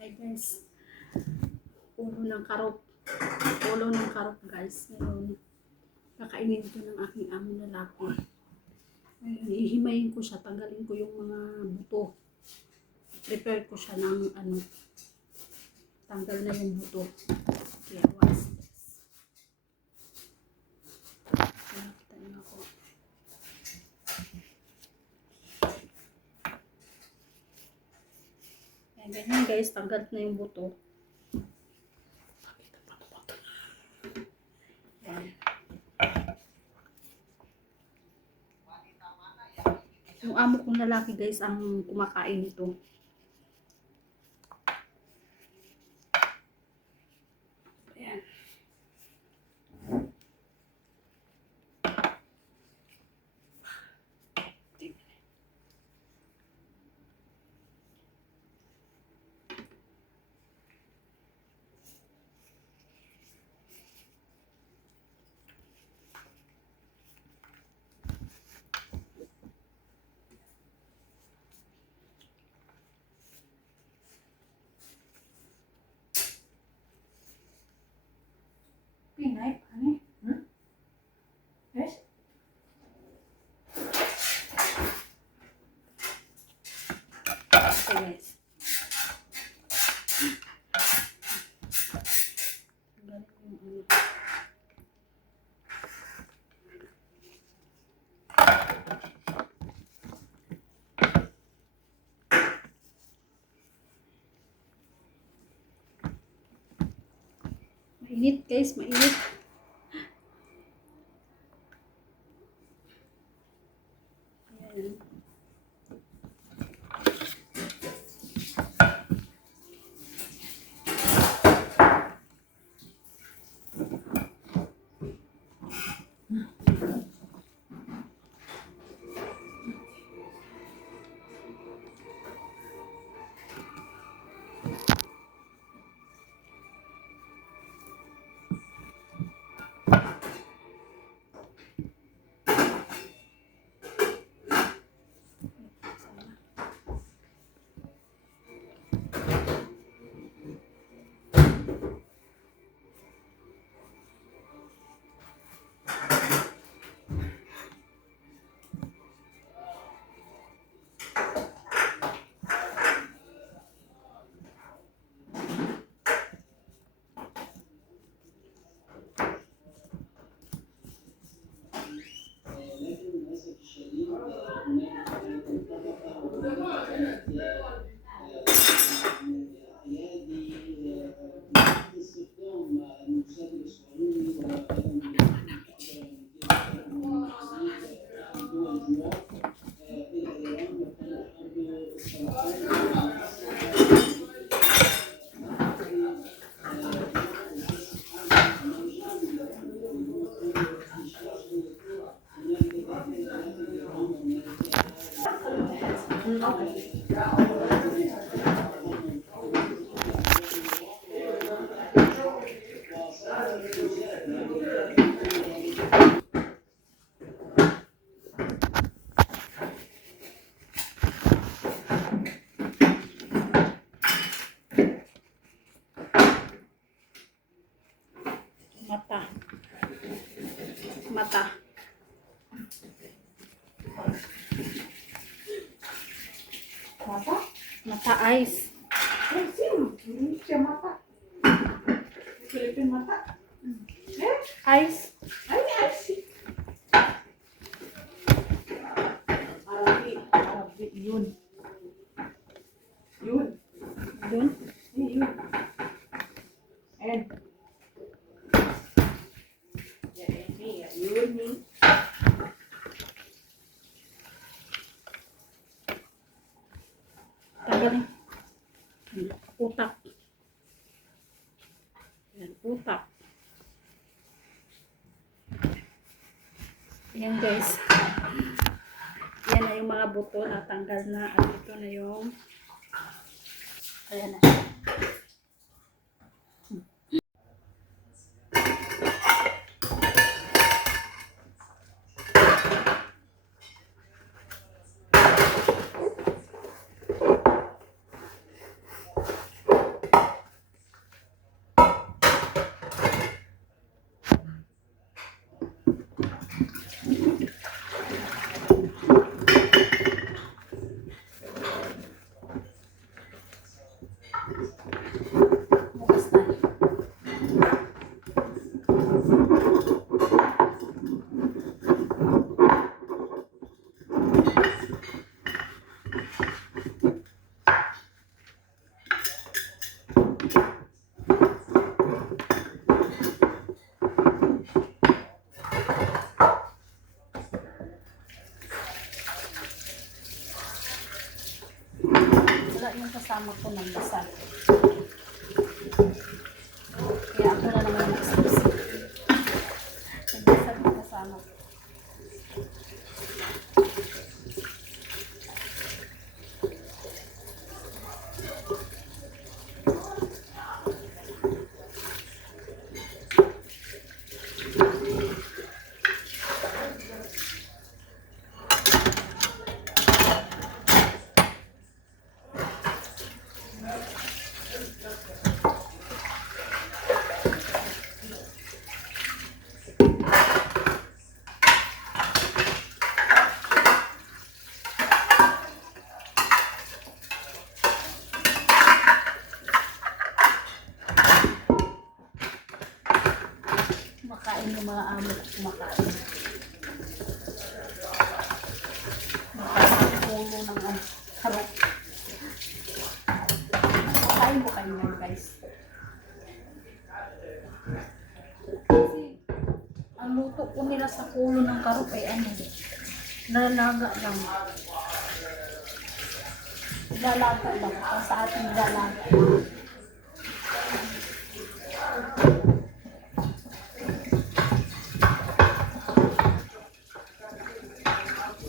Ay guys, ulo ng karot. Ulo ng karot guys. Ngayon, kakainin ko ng aking amo na laki. Ngayon, ihimayin ko siya. Tanggalin ko yung mga buto. Prepare ko siya ng ano. Tanggal na yung buto. Kaya watch this. Nakita niyo ako. Ayan, ganyan guys. Tanggal na yung buto. Ayan. Yung amo kong lalaki guys ang kumakain nito. Ayan. Pinay, ano? Yes? Okay guys. Tanggalin ko yung ano. Mainit guys, mainit. Ayan. Mata. Mata. Mata? Mata eyes. Ay, sino? Hindi siya mata. Philippine mata. Eh? Eyes. Ay, ay, si. Arabi. Arabi. Yun. Yun. Yun. Eh, yun. And. Yun, yun. Tanggalin. Utak. Yan, utak. Ayan guys. Yan na yung mga buto na tanggal na. At ito na yung ayan na. Bukas na. Wala yung kasama ko ng dasal. Kaya ako na naman yung isip. Nagdasal yung kasama ko. Kumakain yung mga amo ko, kumakain. Kumakain puno ng harap. Kumakain mo kayo yan, guys. Kasi ang luto ko nila sa puno ng karop ay nalalaga lang. Nilalaga lang. Sa ating nilalaga.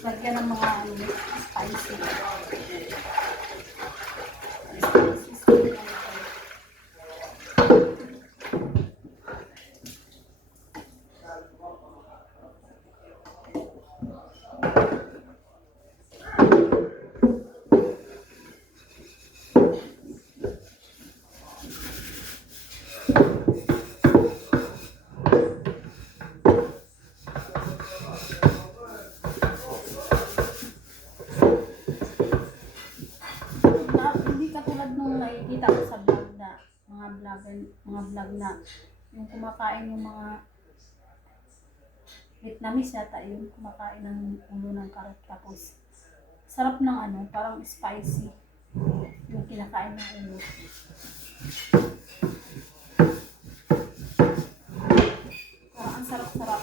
Lagyan ng mga spicy. Hindi katulad nung nakikita ko sa vlog na mga vlog na yung kumakain yung mga Vietnamese yata yun, kumakain ng ulo ng karot tapos sarap ng parang spicy yung kinakain ng ulo. Parang ang sarap-sarap.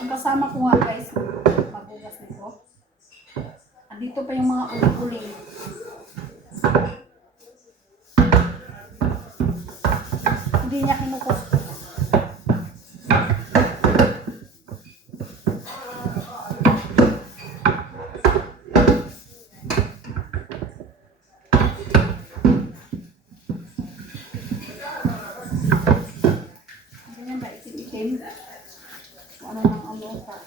Ang kasama ko nga guys, magugas nito. Andito pa yung mga uling-uling. Hindi niya kinukus. Ganyan ba, itim-itim? Ano nang pa.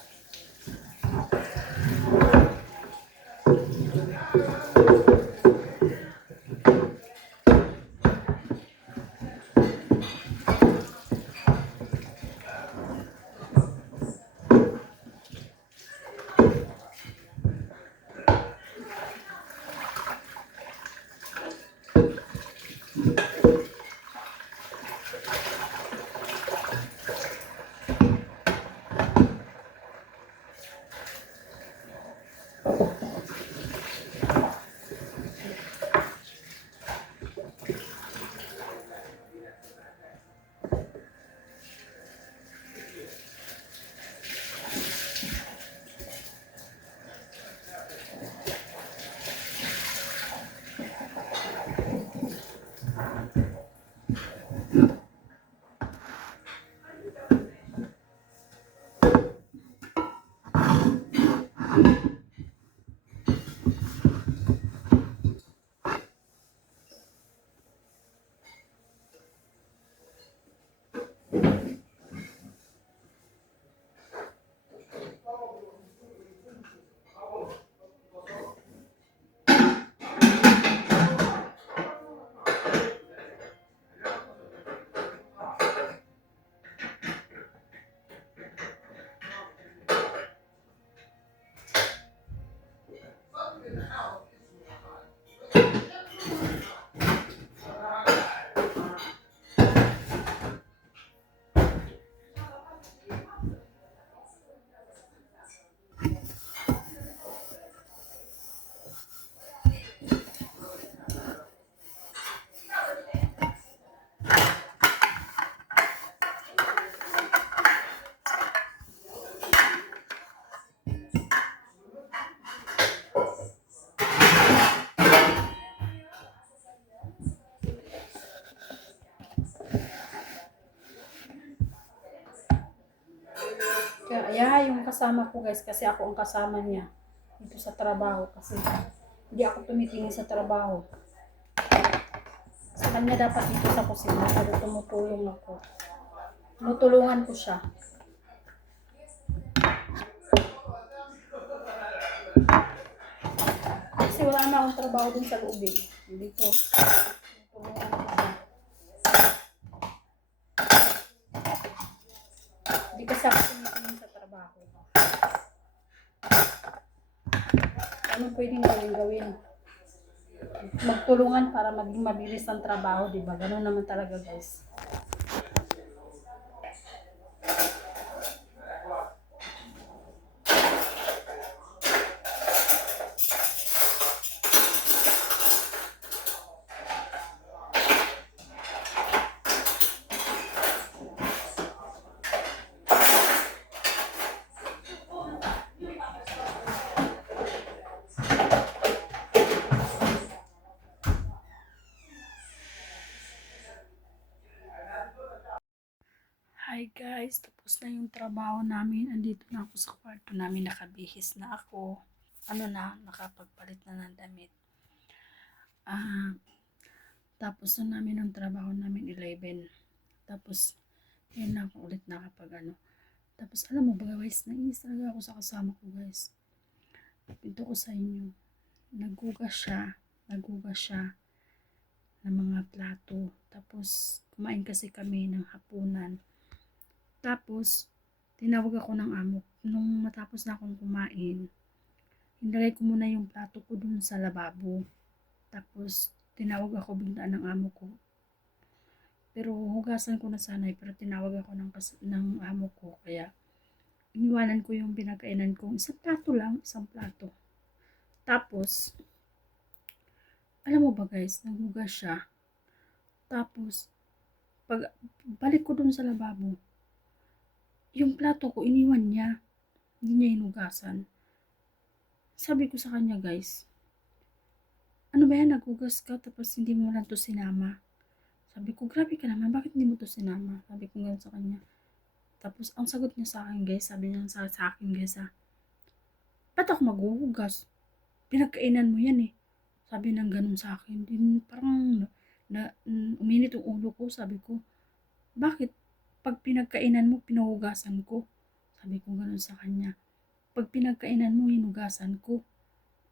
Kaya yung kasama ko guys, kasi ako ang kasama niya dito sa trabaho kasi hindi ako tumitingin sa trabaho. Sa kanya dapat dito sa kusina, pero tumutulong ako. Tinutulungan ko siya. Kasi wala na akong trabaho dun sa loob eh. Dito. Tinutulungan ko siya. Hindi kasi ako tumitingin sa trabaho. Anong pwedeng gawin? Magtulungan para maging mabilis ang trabaho, di ba? Ganun naman talaga, guys. Hi guys, tapos na yung trabaho namin. Andito na ako sa kwarto namin, nakabihis na ako. Nakapagpalit na ng damit. Tapos na namin ang trabaho namin 11. Tapos, yun na ako ulit Tapos alam mo ba guys, nainis talaga ako sa kasama ko guys. Ito ko sa inyo. Naghugas siya ng mga plato. Tapos, kumain kasi kami ng hapunan. Tapos, tinawag ako ng amo. Nung matapos na akong kumain, hinalay ko muna yung plato ko dun sa lababo. Tapos, tinawag ako bigla ng amo ko. Pero hugasan ko na sana pero tinawag ako ng amo ko. Kaya, iniwanan ko yung pinagkainan ko. Isang plato. Tapos, alam mo ba guys, naghugas siya. Tapos, pag balik ko dun sa lababo, yung plato ko, iniwan niya. Hindi niya hinugasan. Sabi ko sa kanya, guys, ano ba yan, naghugas ka, tapos hindi mo lang to sinama. Sabi ko, grabe ka naman, bakit hindi mo to sinama? Sabi ko ganun sa kanya. Tapos, ang sagot niya sa akin, guys, sabi niya sa akin, guys, ba't ako maghuhugas? Pinagkainan mo yan eh. Sabi nang ganun sa akin. Din, parang uminit yung ulo ko. Sabi ko, bakit? Pag pinagkainan mo, pinuhugasan ko. Sabi ko ganun sa kanya. Pag pinagkainan mo, hinugasan ko.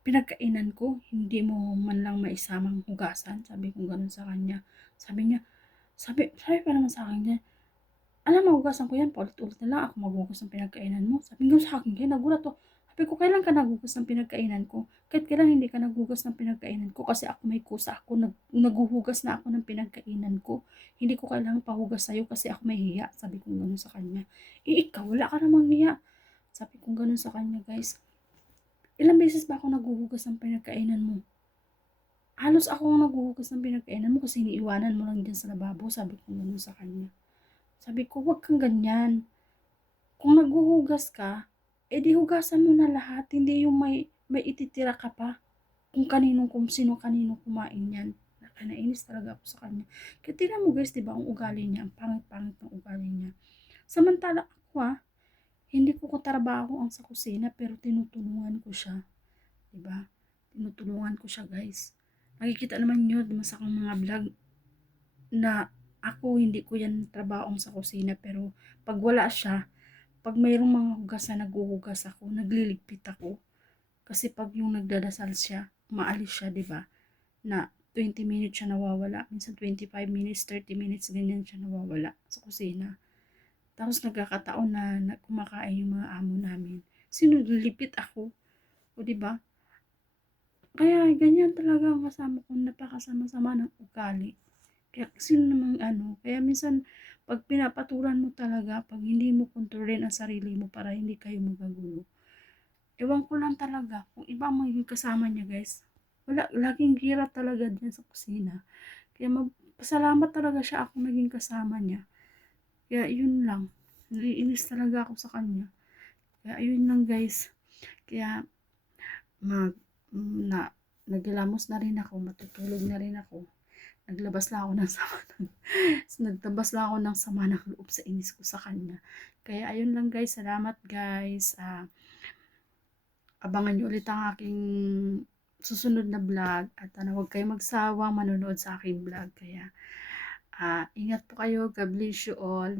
Pinagkainan ko, hindi mo man lang maisamang hugasan. Sabi ko ganun sa kanya. Sabi niya, sabi pa naman sa akin niya, alam mo, hugasan ko yan, paulit-ulit na lang ako maghugas ng pinagkainan mo. Sabi nga sa akin, kaya nagulat to. Sabi ko, kailan ka naghugas ng pinagkainan ko? Kahit kailan hindi ka naghugas ng pinagkainan ko kasi ako may kusa ako, naghuhugas na ako ng pinagkainan ko. Hindi ko kailangan pahugas sa'yo kasi ako may hiya. Sabi ko gano'n sa kanya. Ikaw, wala ka namang hiya. Sabi ko gano'n sa kanya, guys. Ilang beses ba ako naghuhugas ng pinagkainan mo? Halos ako ang naghuhugas ng pinagkainan mo kasi iniiwanan mo lang dyan sa lababo. Sabi ko gano'n sa kanya. Sabi ko, wag kang ganyan. Kung naghuhugas ka, edi hugasan mo na lahat. Hindi yung may ititira ka pa. Kung sino kanino kumain yan. Nainis talaga ako sa kanya. Kaya tingnan mo guys, diba, ang ugali niya, ang pangit-pangit ng ugali niya. Samantala ako hindi ko katrabaho ang sa kusina, pero tinutulungan ko siya. Diba? Tinutulungan ko siya guys. Nakikita naman nyo, sa akong mga vlog, na ako, hindi ko yan trabaho sa kusina, pero pag wala siya, pag mayroong mga hugasan, naghuhugas ako, nagliligpit ako. Kasi pag yung nagdadasal siya, maalis siya, di ba? Na 20 minutes siya nawawala. Minsan 25 minutes, 30 minutes, ganyan siya nawawala sa kusina. Tapos nagkakataon na kumakain yung mga amo namin. Sinulipit ako. O di ba? Kaya ganyan talaga ang kasama ko, napakasama-sama ng ugali. Kaya sino namang kaya minsan pag pinapatulan mo talaga, pag hindi mo kontrolin ang sarili mo para hindi kayo magagulo. Ewan ko lang talaga kung iba ang magiging kasama niya guys. Wala, laging gira talaga din sa kusina. Kaya pasalamat talaga siya ako naging kasama niya. Kaya yun lang. Naiinis talaga ako sa kanya. Kaya yun lang guys. Kaya naglamos na rin ako, matutulog na rin ako. naglabas lang ako ng sama nagtabas lang ako ng sama ng loob sa inis ko sa kanya. Kaya ayun lang guys, salamat guys. Abangan nyo ulit ang aking susunod na vlog at huwag kayong magsawang manonood sa aking vlog. Kaya ingat po kayo. God bless you all.